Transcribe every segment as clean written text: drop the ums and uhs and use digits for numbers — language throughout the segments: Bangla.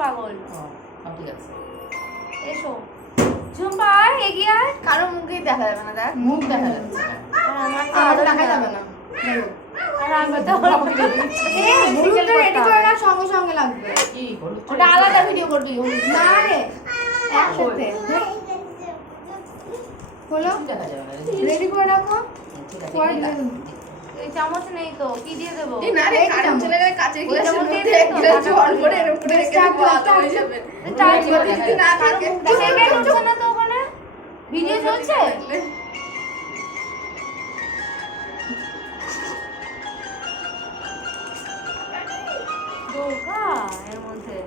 পাগল। ঠিক আছে এসো ঝুম্পা এগিয়ে আয়। কারো মুখেই দেখা যাবে না, দেখ মুখ দেখা যাচ্ছে আর আমার তো আর আরো দেখা যাবে না। আর আমি তো হলুদটা রেডি করে না, সঙ্গে সঙ্গে লাগবে। কি হলুদ ওটা আলাদা ভিডিও করবি। না রে, একসাথে হলো, দেখা যাবে না রেডি করে রাখো। ঠিক আছে পরে দিয়ে দেবো। এই চামচ নেই তো, কি দিয়ে দেবো? এই না রে, কারেন্ট চলে গেলে কাচের ওই গ্লাসের চামচ দিয়ে মধ্যে দেবো এক তো, গ্লাস জল টাটা করে এর উপরে রেখে দেবো, আলো হয়ে যাবে। চার্জ যদি না থাকে সেকেন্ড উঠছে না তো ওখানে ভিডিও চলছে। ধোকা এর মধ্যে,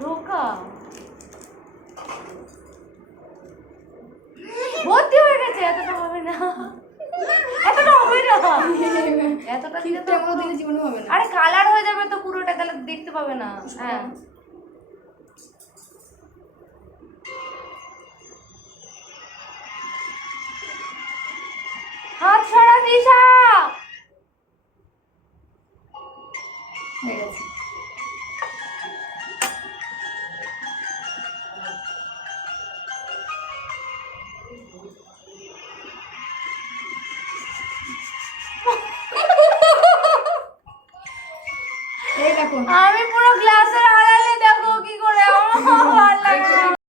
ধোকা ভর্তি হয়ে গেছে। এতটা হবে না, এতটা হবে না, এতটা দিলে তো এমন দিলে জীবনে হবে না। আরে কালার হয়ে যাবে তো পুরোটা, তাহলে দেখতে পাবে না। হ্যাঁ হাত সরা দিশা। হয়ে গেছে। এই দেখো, আমি পুরো গ্লাসের আড়ালে দেখো কি করে আমার ভালো লাগে না।